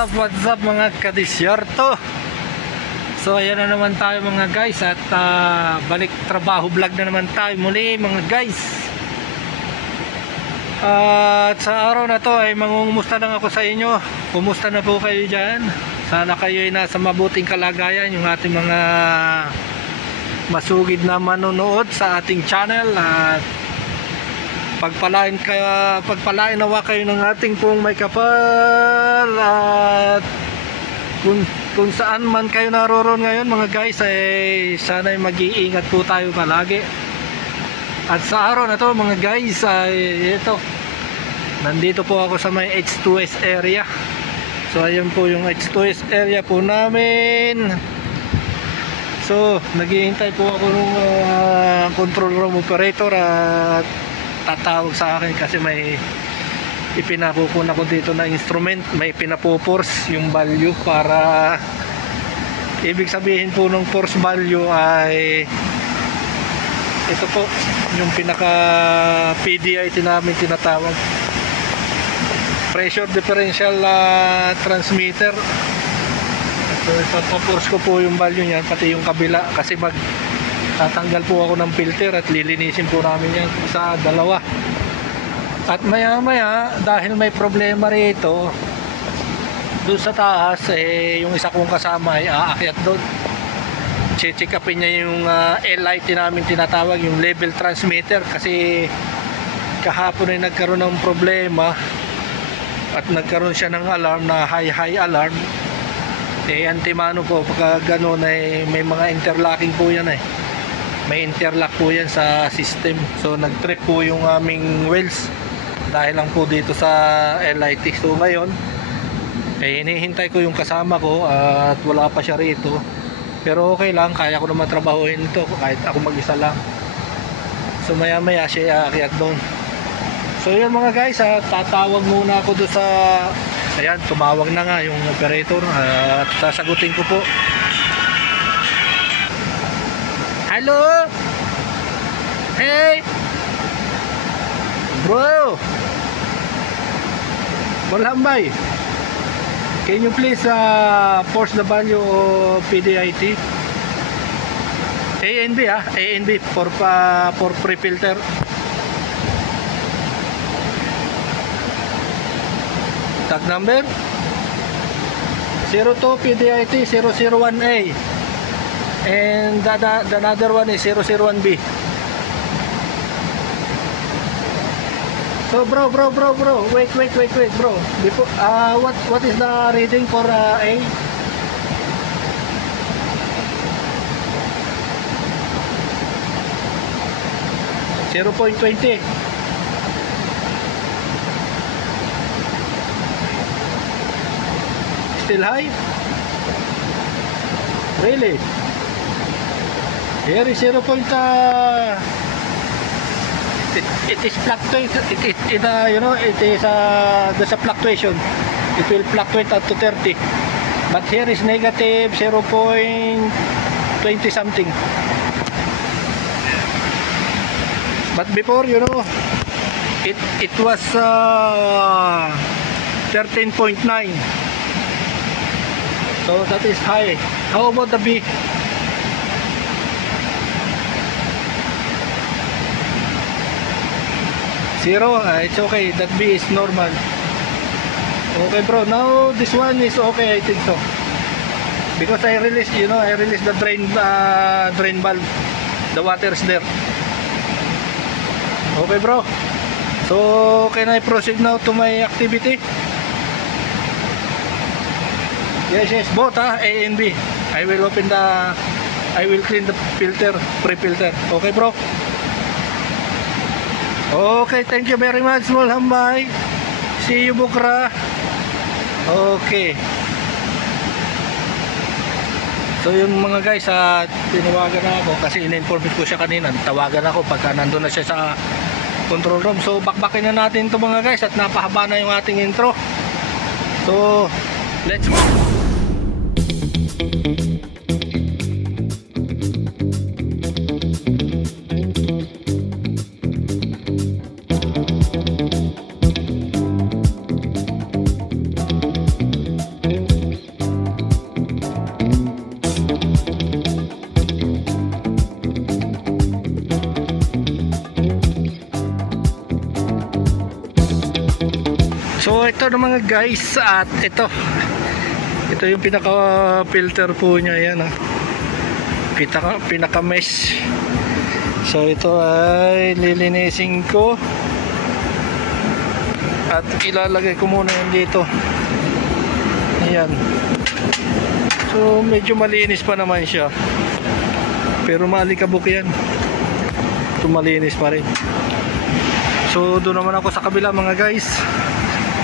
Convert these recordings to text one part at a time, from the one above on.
What's up mga kadisyerto. So ayan na naman tayo mga guys. At balik trabaho vlog na naman tayo muli mga guys. At sa araw na to ay mangungumusta lang ako sa inyo. Kumusta na po kayo dyan? Sana kayo ay nasa mabuting kalagayan. Yung ating mga masugid na manonood sa ating channel. At pagpalain nawa kayo ng ating pong may kapal. At kung saan man kayo naroon ngayon mga guys, ay sana ay mag-iingat po tayo palagi. At sa araw na to mga guys ay ito, nandito po ako sa may H2S area. So ayun po yung H2S area po namin. So naghihintay po ako ng control room operator at tatawag sa akin kasi may ipinapupuna ko dito na instrument, may pinapopors yung value para ibig sabihin po ng force value ay ito po yung pinaka PDI namin tinatawag, pressure differential transmitter. So ipapopors ko po yung value niyan pati yung kabila kasi tatanggal po ako ng filter at lilinisin po namin yan sa dalawa. At maya maya dahil may problema rito doon sa taas, yung isa kong kasama ay aakyat doon, check upin niya yung LIT namin tinatawag, yung level transmitter, kasi kahapon ay nagkaroon ng problema at nagkaroon siya ng alarm na high alarm. Antimano po pagka gano'n ay may mga interlocking po yan may interlock po yan sa system. So nag-trip po yung aming wells dahil lang po dito sa LIT. So ngayon hinihintay ko yung kasama ko at wala pa siya rito, pero okay lang, kaya ko naman trabahuin ito kahit ako mag-isa lang. So maya maya siya aakyat doon. So yun mga guys, tatawag muna ako doon sa ayan, tumawag na nga yung operator at sasagutin ko po. Hello? Hey bro, Malhambay, can you please force the value of PDIT? ANB ANB for pre-filter. Tag number 02 PDIT 001A and the another one is 001B. So bro, wait bro. Before, what is the reading for A? .20. Still high? Really? Here is 0. It is fluctuate. You know, it is there's a fluctuation. It will fluctuate up to 30. But here is negative 0.20 something. But before, you know, it was 13.9. So that is high. How about the B? Zero? It's okay. That B is normal. Okay bro. Now this one is okay, I think so. Because I released, you know, I released the drain valve. The water is there. Okay bro. So can I proceed now to my activity? Yes, both A and B. I will clean the filter, pre-filter. Okay bro? Okay, thank you very much Malhambay. See you bukra. Okay. So yung mga guys, tinawagan na ako kasi in-inform ko siya kanina. Tawagan ako pagka nandun na siya sa control room. So bakbakin na natin ito mga guys at napahaba na yung ating intro. So let's go. So ito na mga guys, at ito yung pinaka filter po niya, yan pinaka mesh. So ito ay lilinisin ko at ilalagay ko muna yan dito. Ayan. So medyo malinis pa naman siya, pero maalikabok yan. Ito malinis pa rin. So doon naman ako sa kabila mga guys.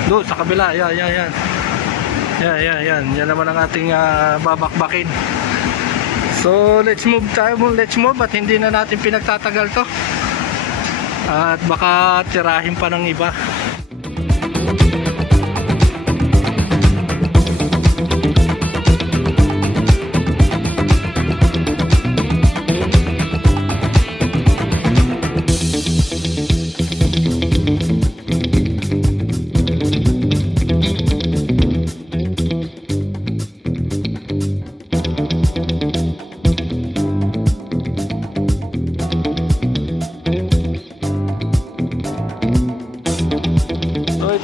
Doon sa kabila, yan. Yan naman ang ating babakbakin. So let's move at hindi na natin pinagtatagal to. At baka tirahin pa ng iba.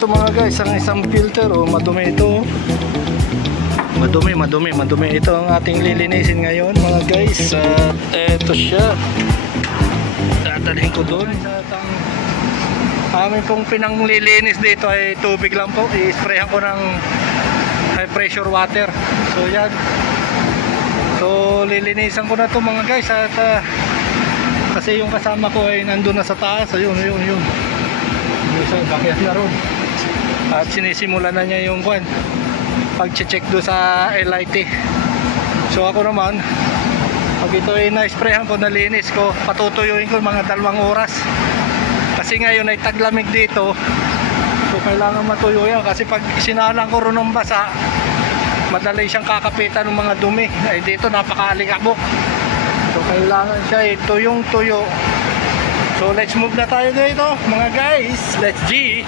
Ito mga guys, ang isang filter, madumi ito. Madumi ito ang ating lilinisin ngayon mga guys. At ito siya, dadalhin ko doon. Amin pong pinanglilinis dito ay tubig lang po. I-sprayan ko ng high pressure water. So yan, so lilinisan ko na to mga guys. At kasi yung kasama ko ay nandun na sa taas. Ayun. So bakit na ron. At sinisimulan na niya yung pag-check doon sa LIT. So ako naman, pag ito ay na-sprayan ko, nalinis ko, patutuyuin ko mga 2 oras. Kasi ngayon ay taglamig dito, so kailangan matuyo yan. Kasi pag sinalang ko ron ng basa, madali siyang kakapitan ng mga dumi. Ay dito napakaalikabok, so kailangan siya tuyong-tuyo. So let's move na tayo dito mga guys. Let's G.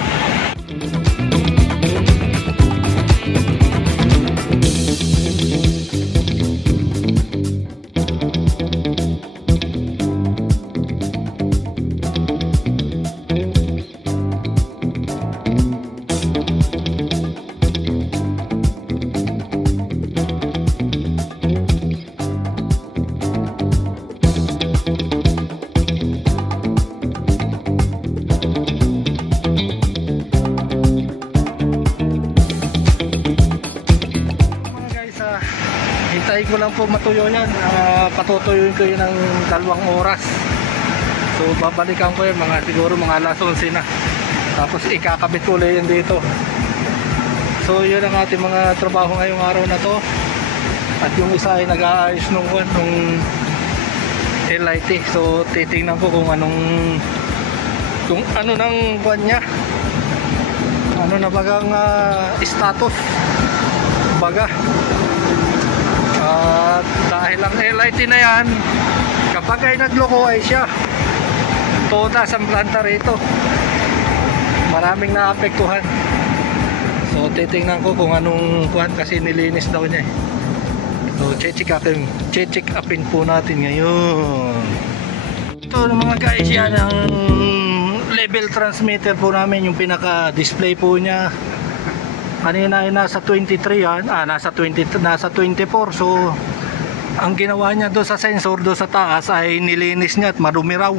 Hintayin ko lang po matuyo yan. Patutuyuin ko yun ng 2 oras. So babalikan ko yun siguro mga alas 11 na. Tapos ikakabit ko ulit yun dito. So yun ang ating mga trabaho ngayong araw na to. At yung isa ay nag-aayos nung LIT. So titingnan ko kung ano ng niya, ano na bagang status baga. At dahil ang LIT na yan, kapag ay nagloko ay siya toda sa planta rito, maraming naapektuhan. So titingnan ko kung anong kasi nilinis daw niya. So check upin po natin ngayon. Ito mga guys, yan ang level transmitter po namin, yung pinaka display po niya. Kanina ay nasa 23 yan, nasa 24. So ang ginawa niya doon sa sensor doon sa taas ay nilinis niya at marumi raw.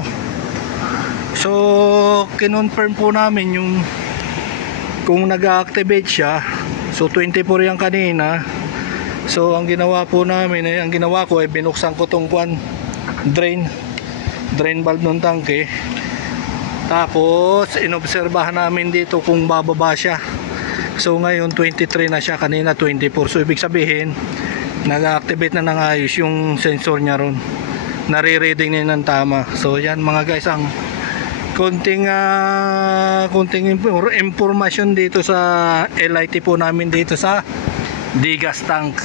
So kinonfirm po namin yung kung nag-activate siya. So 24 yan kanina. So ang ginawa po namin ay, ang ginawa ko ay binuksan ko tong drain valve ng tangke. Tapos inobserbahan namin dito kung bababa siya. So ngayon 23 na siya, kanina 24. So ibig sabihin nag-activate na ng ayos yung sensor niya ron. Nare-reading niya ng tama. So yan mga guys, ang konting information dito sa LIT po namin dito sa digas tank.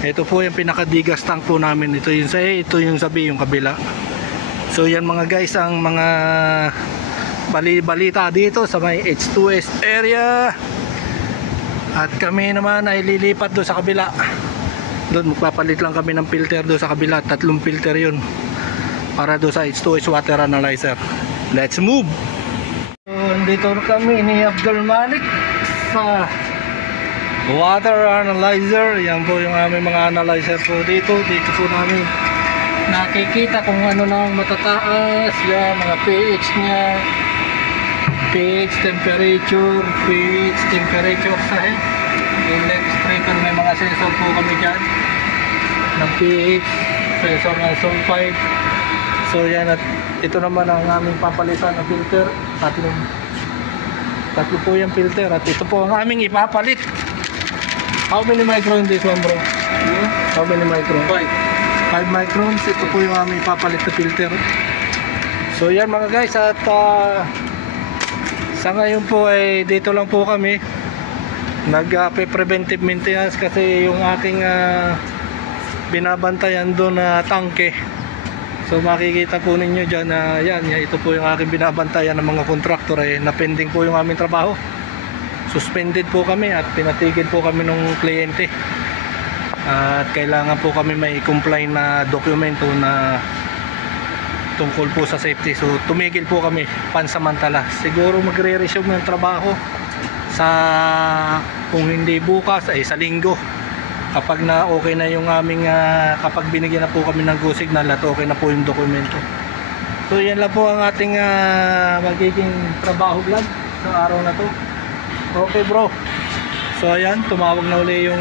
Ito po yung pinaka digas tank po namin. Ito yung sabi yung kabila. So yan mga guys, ang mga balita dito sa may H2S area. At kami naman ay lilipat doon sa kabila. Doon magpapalit lang kami ng filter doon sa kabila. 3 filter yun para doon sa H2S water analyzer. Let's move. So, dito kami ni Abdul Malik. water analyzer. Yan po yung aming mga analyzer po dito. Dito po namin nakikita kung ano nang matataas. Yan, mga pH nya, pH temperature sa inlet striker. May mga sensor po kami dyan ng pH, sensor ng sulfide. So yan, at ito naman ang aming papalitan na filter. Tatlo po yung filter, at ito po ang aming ipapalit. How many micron this one, bro? How many micron? 5 microns. Ito po yung aming ipapalit na filter. So yan mga guys, at sa ngayon po ay dito lang po kami nag-preventive maintenance, kasi yung aking binabantayan doon na tangke. So makikita po ninyo dyan na yan, ito po yung aking binabantayan ng mga kontraktor, na pending po yung aming trabaho. Suspended po kami at pinatigil po kami ng kliyente, at kailangan po kami may comply na dokumento na tungkol po sa safety. So tumigil po kami pansamantala. Siguro magre-resume ng trabaho sa, kung hindi bukas ay sa linggo, kapag na okay na yung aming kapag binigyan na po kami ng go signal at okay na po yung dokumento. So yan lang po ang ating magiging trabaho vlog sa araw na to. Okay bro, so ayan, tumawag na uli yung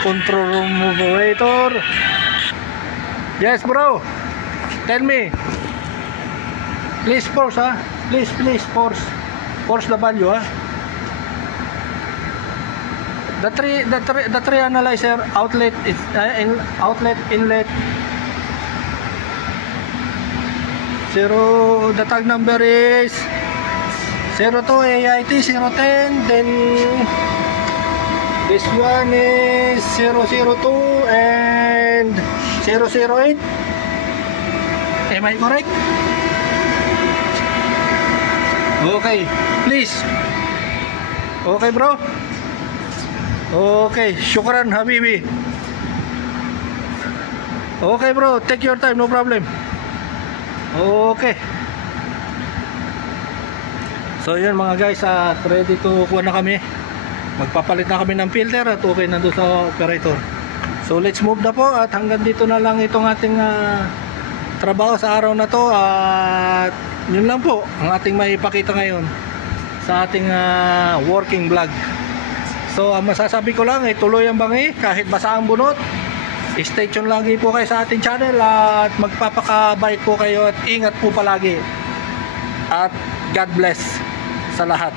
control room operator. Yes bro, tell me, please force please force the value the three analyzer outlet is outlet inlet 0, the tag number is 02 AIT 010, then this one is 002 and 008. Am I correct? Okay, please. Okay bro. Okay, syukran habibi. Okay bro, take your time, no problem. Okay. So yun mga guys, ready to kuha na kami. Magpapalit na kami ng filter at okay na doon sa operator. So let's move na po, at hanggang dito na lang itong ating trabaho sa araw na to. At yun lang po ang ating maipakita ngayon sa ating working vlog. So ang masasabi ko lang, tuloy ang bangi kahit basa ang bunot. Stay tuned lagi po kayo sa ating channel, at magpapakabait po kayo, at ingat po palagi, at God bless sa lahat.